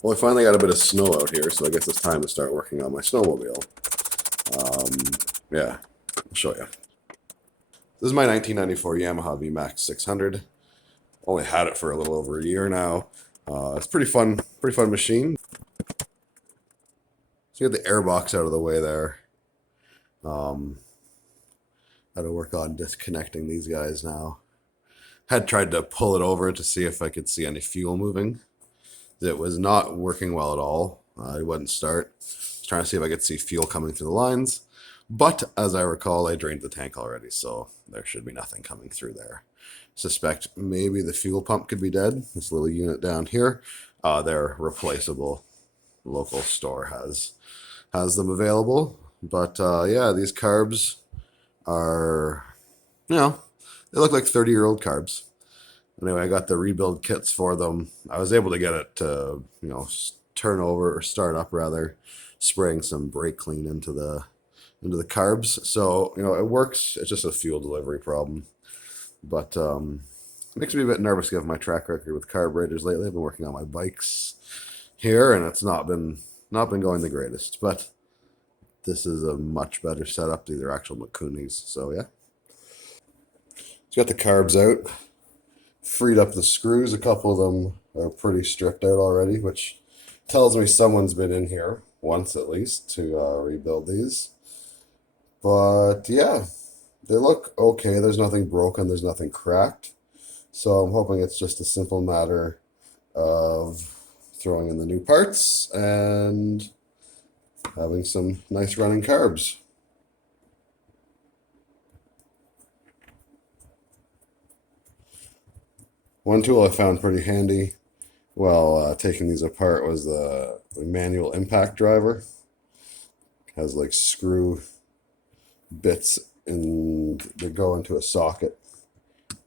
Well, I finally got a bit of snow out here, so I guess it's time to start working on my snowmobile. Yeah, I'll show you. This is my 1994 Yamaha Vmax 600. Only had it for a little over a year now. It's pretty fun machine. So you get the airbox out of the way there. Um, Had to work on disconnecting these guys now. Had tried to pull it over to see if I could see any fuel moving. It was not working well at all. It wouldn't start. I was trying to see if I could see fuel coming through the lines. But as I recall, I drained the tank already, so there should be nothing coming through there. Suspect maybe the fuel pump could be dead. This little unit down here, they're replaceable. Local store has them available. But yeah, these carbs are, you know, they look like 30-year-old carbs. Anyway, I got the rebuild kits for them. I was able to get it to, turn over or start up rather, spraying some brake clean into the carbs. So, it works. It's just a fuel delivery problem. But it makes me a bit nervous given my track record with carburetors lately. I've been working on my bikes here and it's not been going the greatest. But this is a much better setup. These are actual Makunis. So yeah. So got the carbs out. Freed up the screws. A couple of them are pretty stripped out already, which tells me someone's been in here once at least to rebuild these. But yeah, they look okay. There's nothing broken. There's nothing cracked. So I'm hoping it's just a simple matter of throwing in the new parts and having some nice running carbs. One tool I found pretty handy while taking these apart was the manual impact driver. It has like screw bits that go into a socket.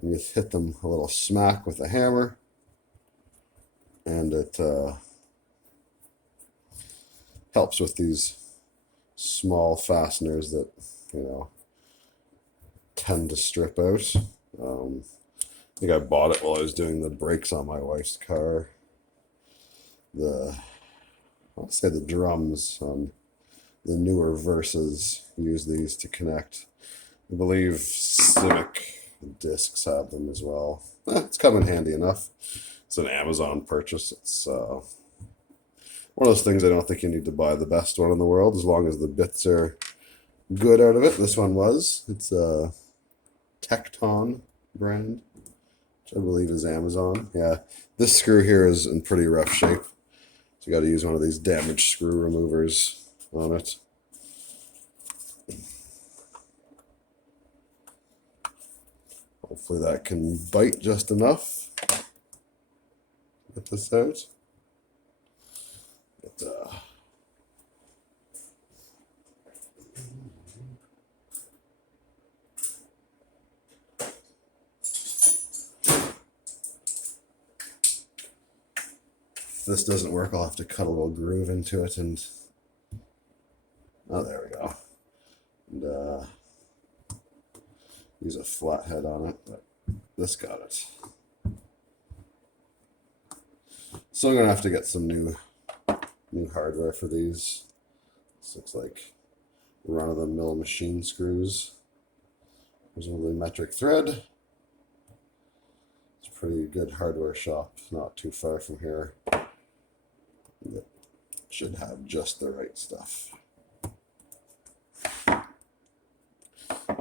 And you hit them a little smack with a hammer, and it helps with these small fasteners that tend to strip out. I think I bought it while I was doing the brakes on my wife's car. I'll say the drums on the newer Versas use these to connect. I believe Civic discs have them as well. It's come in handy enough. It's an Amazon purchase. It's one of those things I don't think you need to buy the best one in the world as long as the bits are good out of it. This one was. It's a Tecton brand, which I believe is Amazon. Yeah, this screw here is in pretty rough shape. So you got to use one of these damaged screw removers on it. Hopefully that can bite just enough. Get this out. If this doesn't work, I'll have to cut a little groove into it and there we go. And use a flat head on it, but this got it. So I'm gonna have to get some new hardware for these. This looks like run-of-the-mill machine screws. Presumably metric thread. It's a pretty good hardware shop, not too far from here. That should have just the right stuff.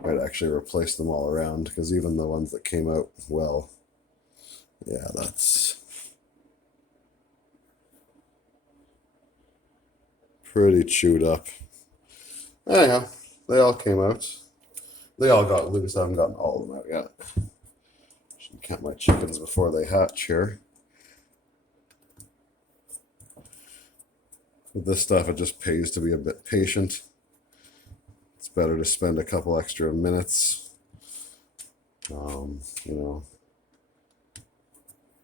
I'd actually replace them all around because even the ones that came out well, yeah, that's pretty chewed up. Anyhow, they all came out. They all got loose. I haven't gotten all of them out yet. Should count my chickens before they hatch here. With this stuff, it just pays to be a bit patient. It's better to spend a couple extra minutes,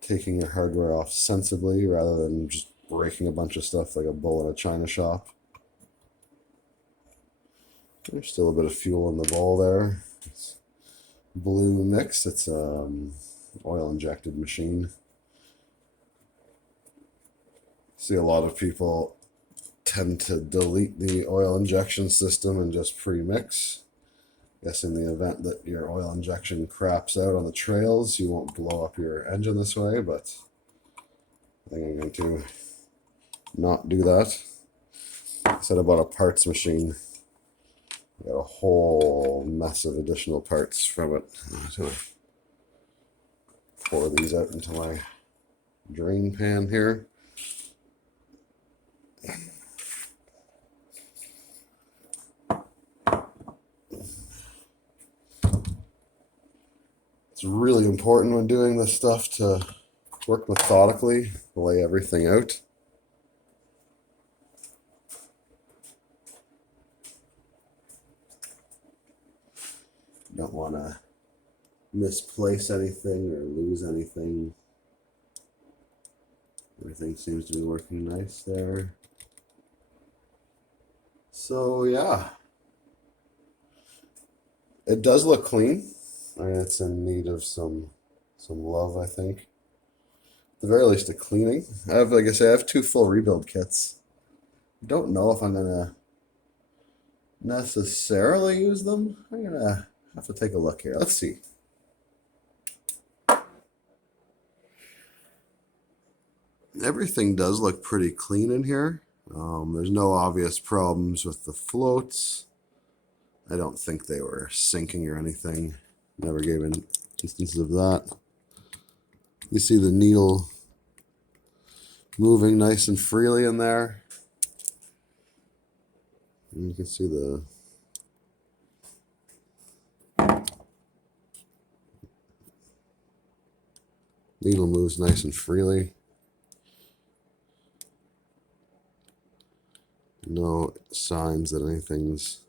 taking your hardware off sensibly rather than just breaking a bunch of stuff like a bull in a china shop. There's still a bit of fuel in the bowl there. It's blue mix. It's oil injected machine. See a lot of people tend to delete the oil injection system and just pre-mix. Guess in the event that your oil injection craps out on the trails, you won't blow up your engine this way, but I think I'm going to not do that. Instead, I bought a parts machine. I got a whole mess of additional parts from it. I'm going to pour these out into my drain pan here. It's really important when doing this stuff to work methodically, lay everything out. You don't want to misplace anything or lose anything. Everything seems to be working nice there. So yeah, it does look clean. I mean, it's in need of some love, I think. At the very least, a cleaning. I have, like I say, I have 2 full rebuild kits. Don't know if I'm gonna necessarily use them. I'm gonna have to take a look here. Let's see. Everything does look pretty clean in here. There's no obvious problems with the floats. I don't think they were sinking or anything. Never gave instances of that. You see the needle moving nice and freely in there. And you can see the needle moves nice and freely. No signs that anything's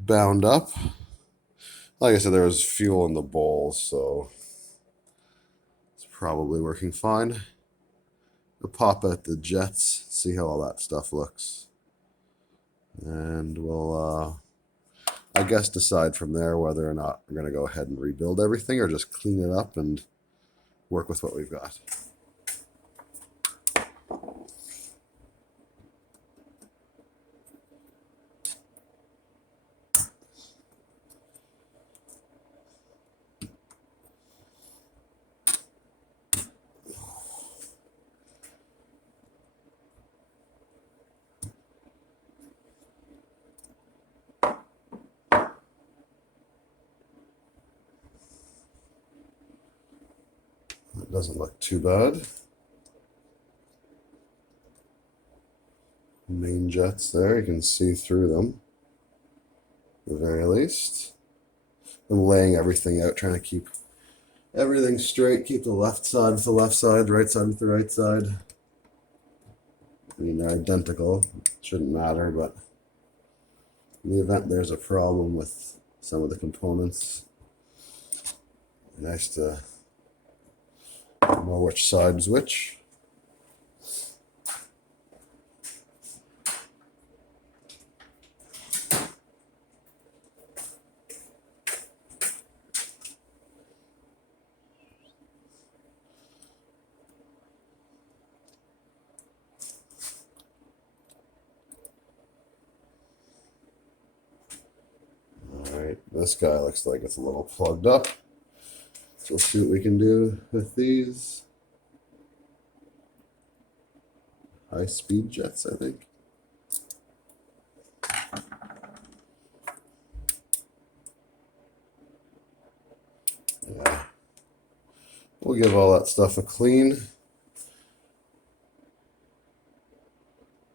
bound up. Like I said, there was fuel in the bowl, so it's probably working fine. We'll pop out the jets, see how all that stuff looks. And we'll, I guess, decide from there whether or not we're going to go ahead and rebuild everything or just clean it up and work with what we've got. It doesn't look too bad. Main jets there, you can see through them at the very least. I'm laying everything out, trying to keep everything straight, keep the left side with the left side, the right side with the right side. I mean, they're identical, shouldn't matter, but in the event there's a problem with some of the components, nice to know which side's which. Alright, this guy looks like it's a little plugged up. So we'll see what we can do with these. High-speed jets, I think. Yeah. We'll give all that stuff a clean.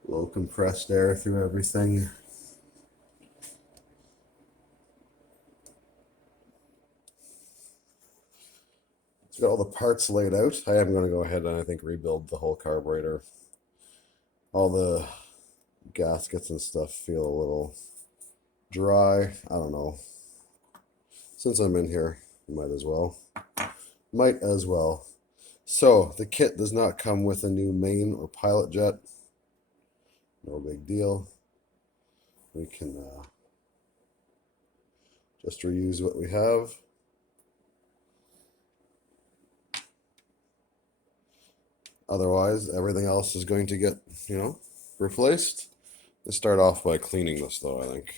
Low compressed air through everything. It's got all the parts laid out. I am going to go ahead and I think rebuild the whole carburetor. All the gaskets and stuff feel a little dry. I don't know. Since I'm in here, might as well. Might as well. So the kit does not come with a new main or pilot jet. No big deal. We can just reuse what we have. Otherwise, everything else is going to get, replaced. Let's start off by cleaning this, though, I think.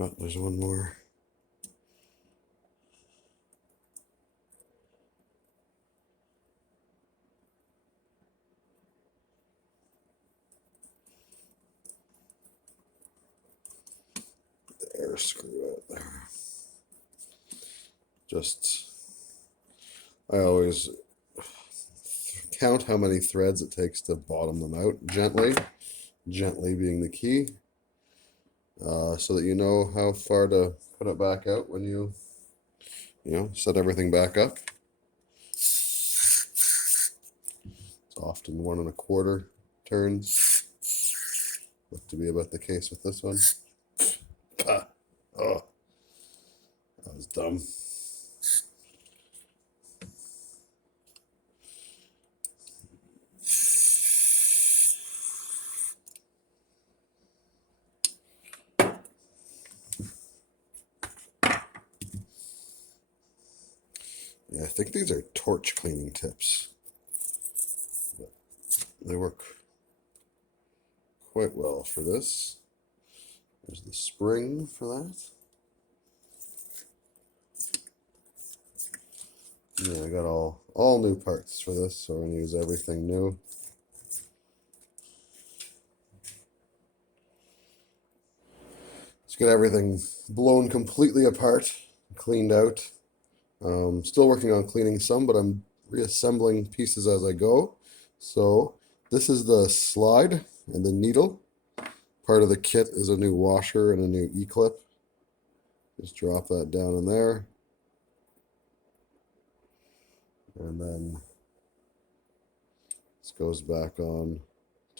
Oh, there's one more. Air screw out there. I always count how many threads it takes to bottom them out gently being the key, so that you know how far to put it back out when you set everything back up. It's often 1.25 turns. Look to be about the case with this one. Oh, that was dumb. Yeah, I think these are torch cleaning tips. But they work quite well for this. There's the spring for that. Yeah, I got all new parts for this, so we're gonna use everything new. Let's get everything blown completely apart, cleaned out. Still working on cleaning some, but I'm reassembling pieces as I go. So this is the slide and the needle. Part of the kit is a new washer and a new E-clip. Just drop that down in there. And then this goes back on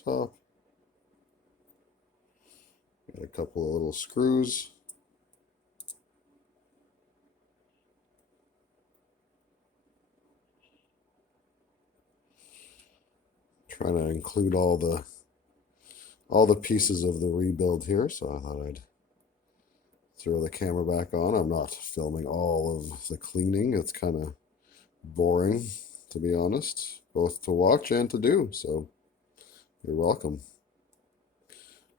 top. Got a couple of little screws. Trying to include all the pieces of the rebuild here, so I thought I'd throw the camera back on. I'm not filming all of the cleaning. It's kind of boring, to be honest, both to watch and to do, so you're welcome.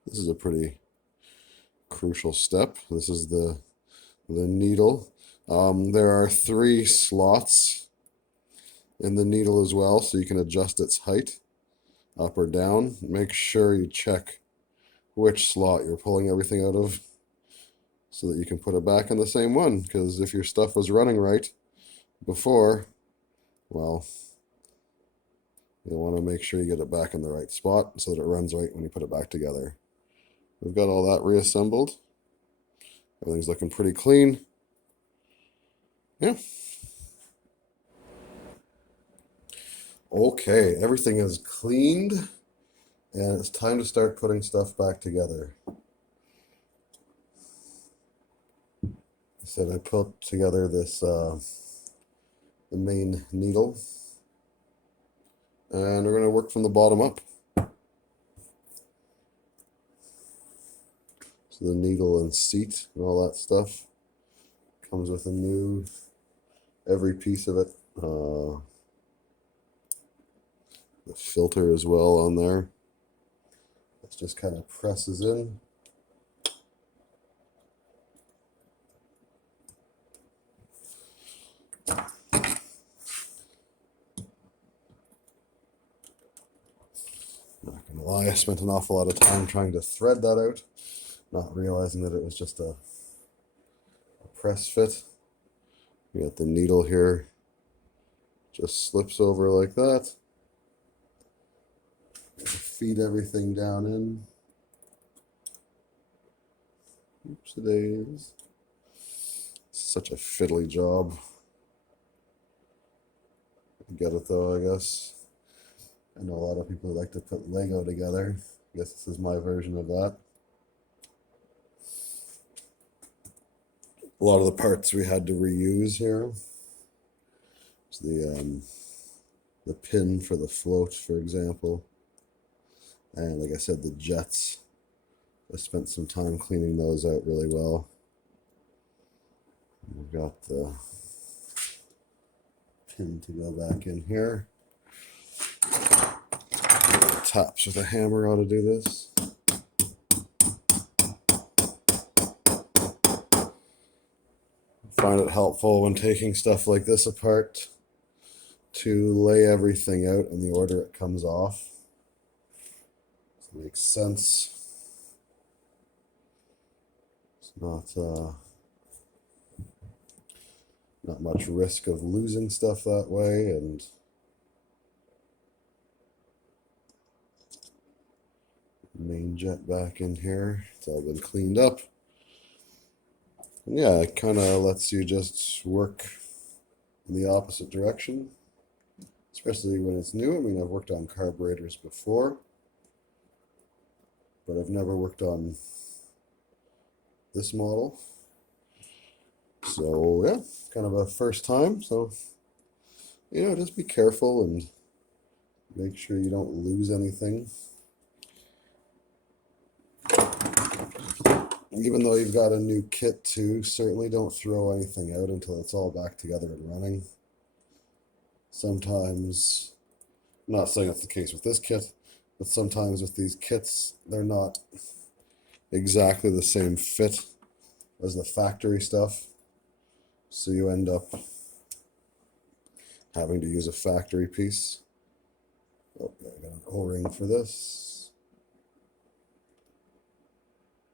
This is a pretty crucial step. This is the needle. There are 3 slots in the needle as well, so you can adjust its height up or down. Make sure you check which slot you're pulling everything out of so that you can put it back in the same one, because if your stuff was running right before, well, you want to make sure you get it back in the right spot so that it runs right when you put it back together. We've got all that reassembled. Everything's looking pretty clean. Yeah. Okay, everything is cleaned, and it's time to start putting stuff back together. I said I put together this the main needle, and we're going to work from the bottom up. So the needle and seat and all that stuff comes with every piece of it. The filter as well on there. It just kind of presses in. Not gonna lie, I spent an awful lot of time trying to thread that out, not realizing that it was just a press fit. You got the needle here, just slips over like that. Feed everything down in. Oops, it is. Such a fiddly job. I get it though, I guess. I know a lot of people like to put Lego together. I guess this is my version of that. A lot of the parts we had to reuse here. It's the pin for the float, for example. And like I said, the jets. I spent some time cleaning those out really well. We've got the pin to go back in here. Taps with a hammer how to do this. Find it helpful when taking stuff like this apart to lay everything out in the order it comes off. It makes sense. It's not much risk of losing stuff that way, and main jet back in here. It's all been cleaned up. And yeah, it kind of lets you just work in the opposite direction, especially when it's new. I mean, I've worked on carburetors before, but I've never worked on this model. So yeah, kind of a first time. So, just be careful and make sure you don't lose anything. Even though you've got a new kit too, certainly don't throw anything out until it's all back together and running. Sometimes, I'm not saying that's the case with this kit, but sometimes with these kits, they're not exactly the same fit as the factory stuff. So you end up having to use a factory piece. Oh, I got an O-ring for this.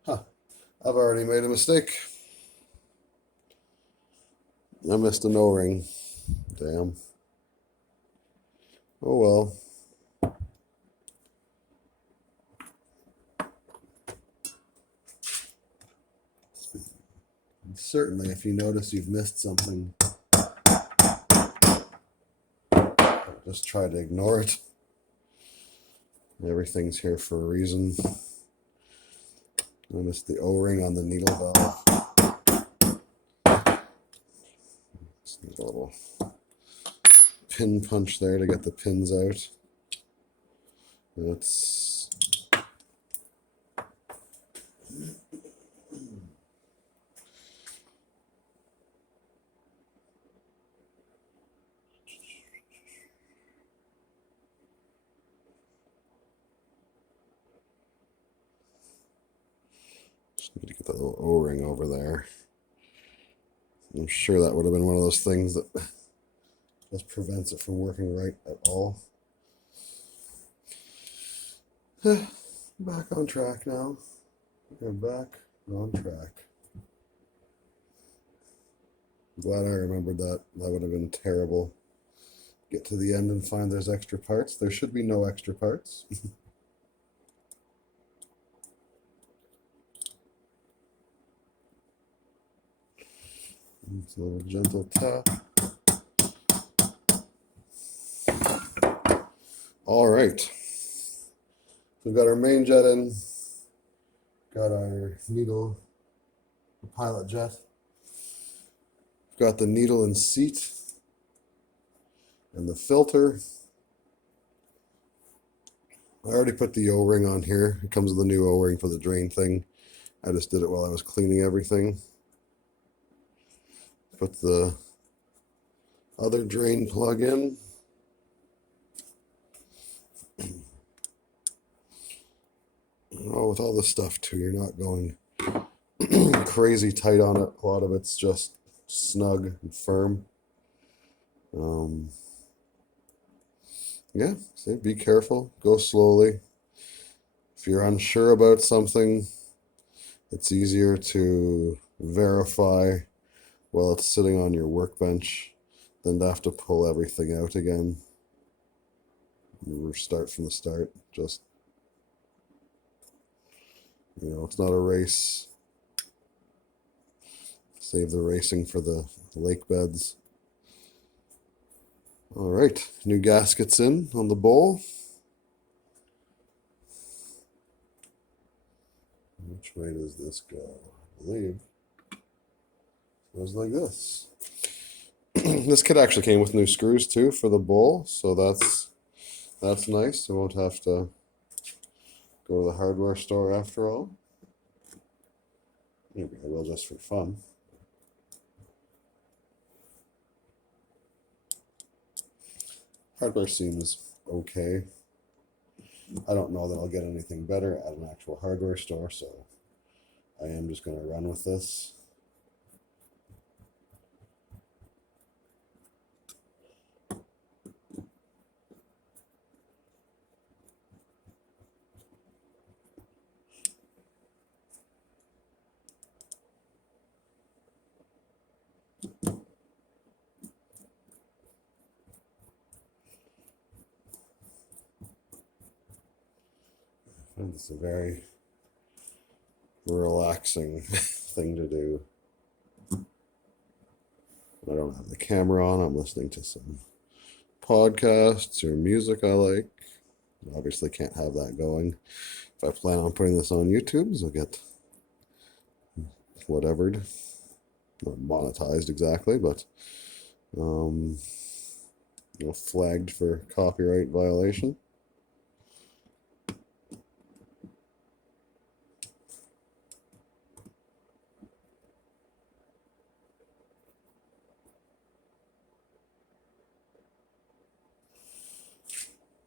Huh. I've already made a mistake. I missed an O-ring. Damn. Oh well. Certainly, if you notice you've missed something, just try to ignore it. Everything's here for a reason. I missed the O-ring on the needle valve. Just need a little pin punch there to get the pins out. That's just need to get that little O-ring over there. I'm sure that would have been one of those things that just prevents it from working right at all. Back on track now. We're back on track. I'm glad I remembered that. That would have been terrible. Get to the end and find there's extra parts. There should be no extra parts. It's a little gentle tap. All right. We've got our main jet in. Got our needle, the pilot jet. We've got the needle and seat. And the filter. I already put the O-ring on here. It comes with a new O-ring for the drain thing. I just did it while I was cleaning everything. Put the other drain plug in. Oh, with all this stuff too, you're not going crazy tight on it. A lot of it's just snug and firm. Yeah, so be careful. Go slowly. If you're unsure about something, it's easier to verify while it's sitting on your workbench than to have to pull everything out again. Start from the start. Just, it's not a race. Save the racing for the lake beds. All right, new gaskets in on the bowl. Which way does this go? I believe it goes like this. This kit actually came with new screws too for the bowl, so that's nice. I won't have to go to the hardware store after all. Maybe I will just for fun. Hardware seems okay. I don't know that I'll get anything better at an actual hardware store, so I am just going to run with this. I find this a very relaxing thing to do. I don't have the camera on. I'm listening to some podcasts or music I like. Obviously can't have that going. If I plan on putting this on YouTube, I'll get whatevered. Not monetized exactly, but flagged for copyright violation.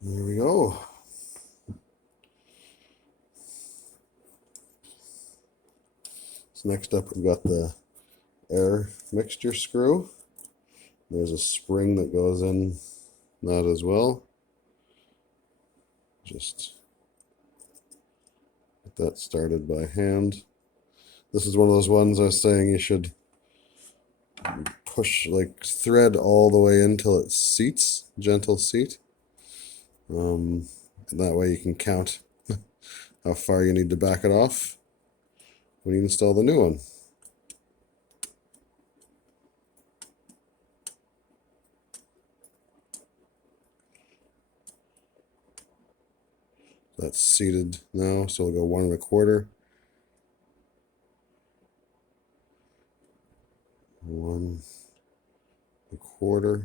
There we go. So next up, we've got the air mixture screw. There's a spring that goes in that as well. Just get that started by hand. This is one of those ones I was saying you should push, like thread all the way until it seats, gentle seat. And that way you can count how far you need to back it off when you install the new one. That's seated now, so we'll go 1 1/4. 1 1/4.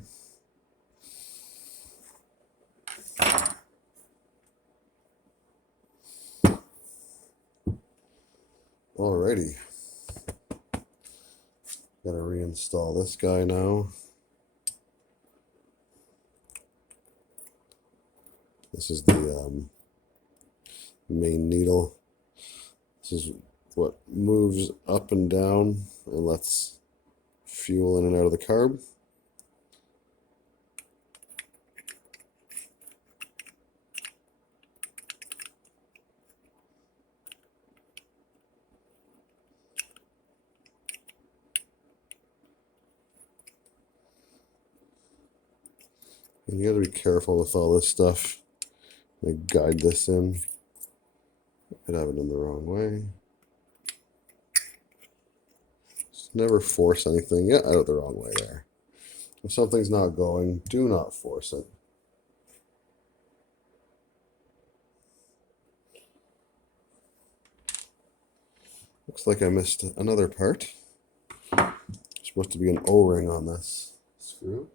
Alrighty. Gotta reinstall this guy now. This is the main needle. This is what moves up and down and lets fuel in and out of the carb. And you gotta be careful with all this stuff. I guide this in. I could have it in the wrong way. Just never force anything. Yeah, out of the wrong way there. If something's not going, do not force it. Looks like I missed another part. There's supposed to be an O-ring on this screw.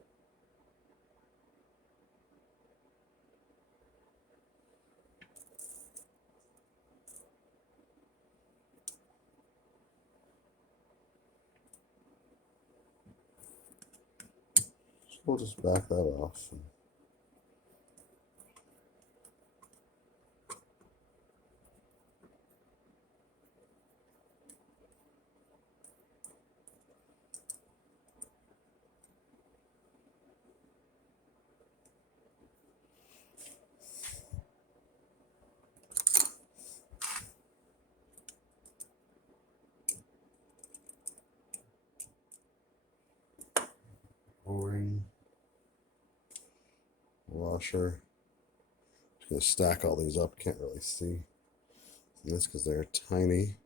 So we'll just back that off. O-ring, washer. Just gonna stack all these up. Can't really see. And that's because they're tiny.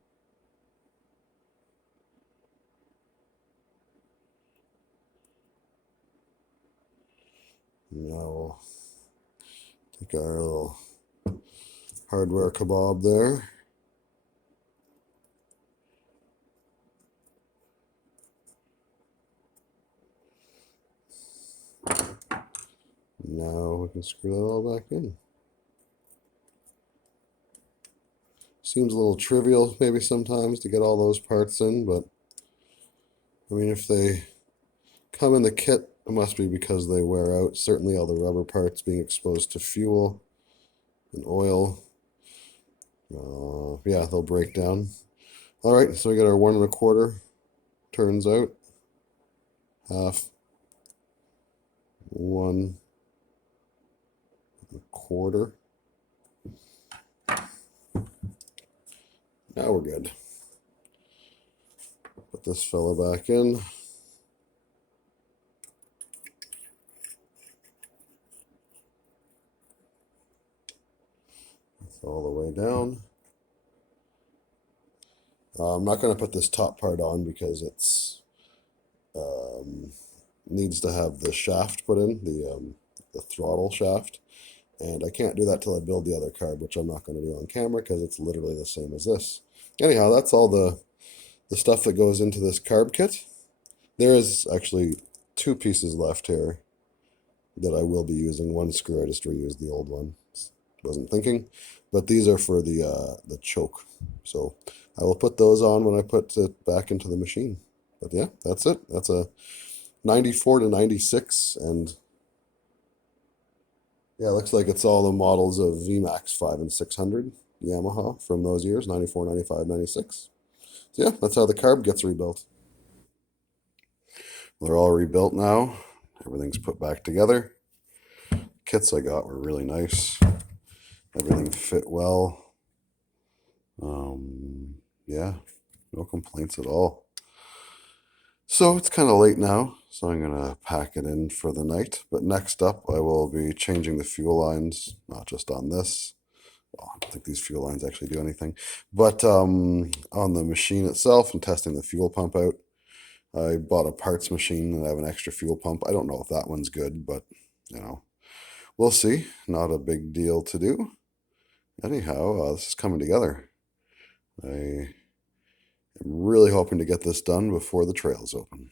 Now we'll take our little hardware kebab there. Now we can screw that all back in. Seems a little trivial maybe sometimes to get all those parts in, but I mean, if they come in the kit, it must be because they wear out. Certainly all the rubber parts being exposed to fuel and oil. Yeah, they'll break down. All right, so we got our 1 1/4 turns out. Half. 1 1/4. Now we're good. Put this fella back in. That's all the way down. I'm not going to put this top part on because it's needs to have the shaft put in, the throttle shaft, and I can't do that till I build the other carb, which I'm not going to do on camera because it's literally the same as this. Anyhow, that's all the stuff that goes into this carb kit. There is actually 2 pieces left here that I will be using. One screw I just reused the old one. Wasn't thinking, but these are for the choke. So I will put those on when I put it back into the machine. But yeah, that's it. That's a 94 to 96, and yeah, it looks like it's all the models of Vmax 5 and 600 Yamaha from those years, 94, 95, 96. So yeah, that's how the carb gets rebuilt. They're all rebuilt now. Everything's put back together. Kits I got were really nice. Everything fit well. Yeah, no complaints at all. So it's kind of late now, so I'm going to pack it in for the night. But next up, I will be changing the fuel lines, not just on this. Well, I don't think these fuel lines actually do anything. But on the machine itself and testing the fuel pump out. I bought a parts machine and I have an extra fuel pump. I don't know if that one's good, but, you know, we'll see. Not a big deal to do. Anyhow, this is coming together. I am really hoping to get this done before the trails open.